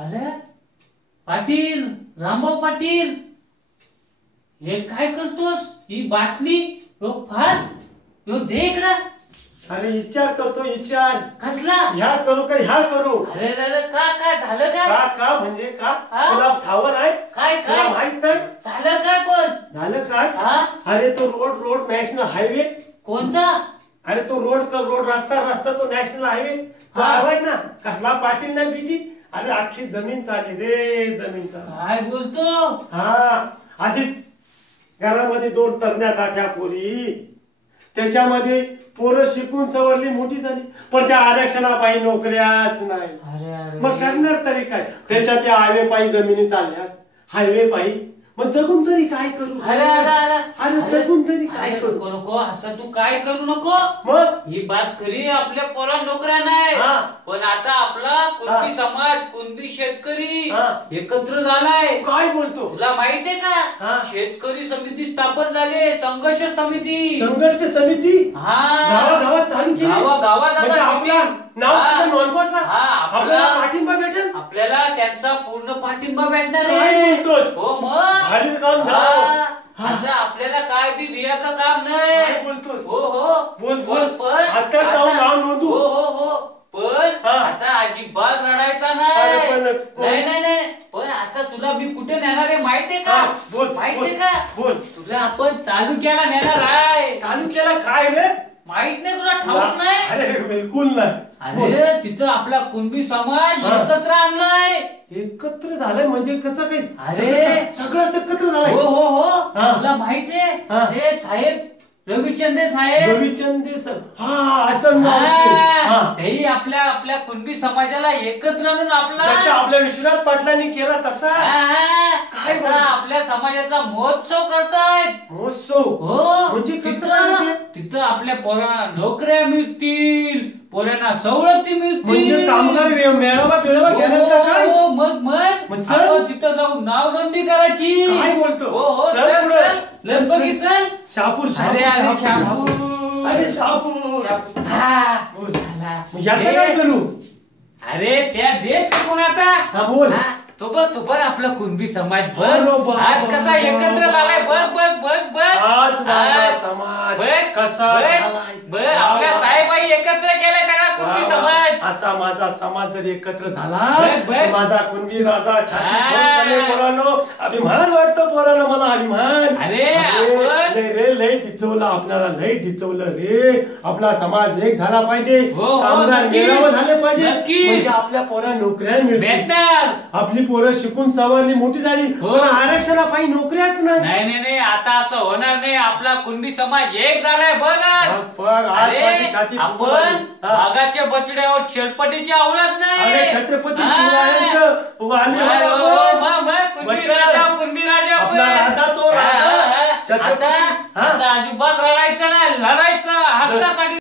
अरे पाटील, रामभाऊ पाटील, हे काय करतोस? ही बाटली रोख फास्ट यो दे इकडं. अरे विचार करतो विचार. कसला? ह्या करू का ह्या करू? अरे अरे का काय झालं काय? का म्हणजे का? हा? तुला ठाव नाही? काय तुला काय माहित नाही? झालं काय पण? झालं काय? हा? अरे तो रोड नॅशनल हायवे. कोणता? अरे तो रोड रस्ता तो नॅशनल हायवे तो हा. आलाय ना. कसला पाटील नाही बीटी. अरे अख्खी जमीन चालली रे, जमीन चालली. काय बोलतो? हा आधीच घरामध्ये 2 तरण्या ताठ्या पोरी, त्याच्यामध्ये पोरं शिकून सवरली मोठी झाली, पण त्या आरक्षणापायी नोकऱ्याच नाही. अरे अरे मग करणार तरी काय? त्याच्या त्या हायवे पायी जमिनी चालल्या, हायवे पायी. मग जगून तरी काय करू? अरे अरे अरे अरे जगून तरी काय असं करू? नको नको, असं तू काय करू नको. मग ही बात खरी, आपल्या पोरा नोकऱ्या नाही, हा. पण आता आपला कुणबी समाज, कुणबी शेतकरी हा. एकत्र झालाय. काय बोलतो? तुला माहितीये हा. का? शेतकरी समिती स्थापन झाली, संघर्ष समिती. संघर्ष समिती हा, गावागावात चालू केली. गावागावात आता म्हणजे आपला meeting. नाव हा. तिथं नोंदवायचं. हा, आपल्याला पाठिंबा भेटेल. आपल्याला त्यांचा पूर्ण पाठिंबा भेटणार काय आहे. बोलतोस? हो मग भारी काम झालं. हा. हा. आता आपल्याला काय बी बियाचं काम काय नाही. बोलतोस? हो हो बोल. पण आता जाऊन नाव नोंदू. हो हो हो पण हा. आता अजिबात रडायचा अरे नाही. पण नाही नाही नाही, पण आता तुला मी कुठे नेणार आहे माहितीये का? हा, बोल, माहितीये बोल, का? बोल. तुला आपण तालुक्याला नेणार आहे. तालुक्याला काय रे? माहित नाही तुला? ठाऊक नाही? अरे बिलकुल नाही. बोल. अरे तिथं आपला कुणबी समाज हा. एकत्र आणलाय. एकत्र झालंय म्हणजे कसं काही? अरे. सगळंच एकत्र झालंय. हो हो हो हा. तुला माहितीये? हा. हे साहेब रविचंद्र साहेब, रविचंद्र सर. हा असं नाव असेल. हा. तेही आपल्या कुणबी समाजाला एकत्र आणून जसं आपला आपल्या विश्वनाथ पाटलांनी केला तसा काय आता बोलतो? आपल्या समाजाचा महोत्सव करतायत. महोत्सव. हो म्हणजे कसं तिथं काय? तिथं आपल्या पोरांना नोकऱ्या मिळतील, पोरांना सवलती मिळतील. म्हणजे कामगार मेळावा घेणार का काय? हो, मग मग चल. आपण तिथं जाऊन नाव नोंदणी करायची. काय बोलतो? हो हो चल चल पुढं. चल चल बघी चल. शापूर अरे अरे शापूर. अरे शापूर. हा. बोल. आला. मग याचं काय करू? अरे त्या देत कोण आता? हा बोल. हा, तो बघ आपला कुणबी समाज बघ बरोबर, आज कसा बरोबर. एकत्र झालाय. बघ बघ बघ बघ आज माझा आज. समाज बघ, कसा बघ, झालाय. बघ आपल्या साहेबाई एकत्र केलाय सगळा कुणबी समाज. असा माझा समाज जर एकत्र झाला बघ, बघ. तर माझा कुणबी राजा छाती हा. ठोकपणे पोरांनो अभिमान वाटतो. पोरांनो मला अभिमान. अरे, आपण- लय डिचवलं आपल्याला, लय डिचवलं रे. आपला समाज एक झाला पाहिजे. हो, हो, कामगार नक्कीच. मेळावं झाले पाहिजे. नक्कीच. म्हणजे आपल्या पोरा नोकऱ्या मिळतील. भेटणार. आपली पोरं शिकून सवरली मोठी झाली, हो. पण आरक्षणापायी नोकऱ्याच नाही. नाही नाही नाही, आता असं होणार नाही. आपला कुणबी समाज एक झालाय बघ आज. बघ, आज अरे माझी छाती फुगून आपण आली. हा. बागाच्या बछड्यावर शेलपटीची आवडत नाही. अरे छत्रपती हा. शिवरायांचं वाली हो, आपण. मग कुणबी बछडा. राजा, कुणबी राजा आपला आपण. राजा तो राजा. हा, हा. छत्रपती. आता हा. आता अजिबात रडायचं नाही, लढायचं हक्कासाठी.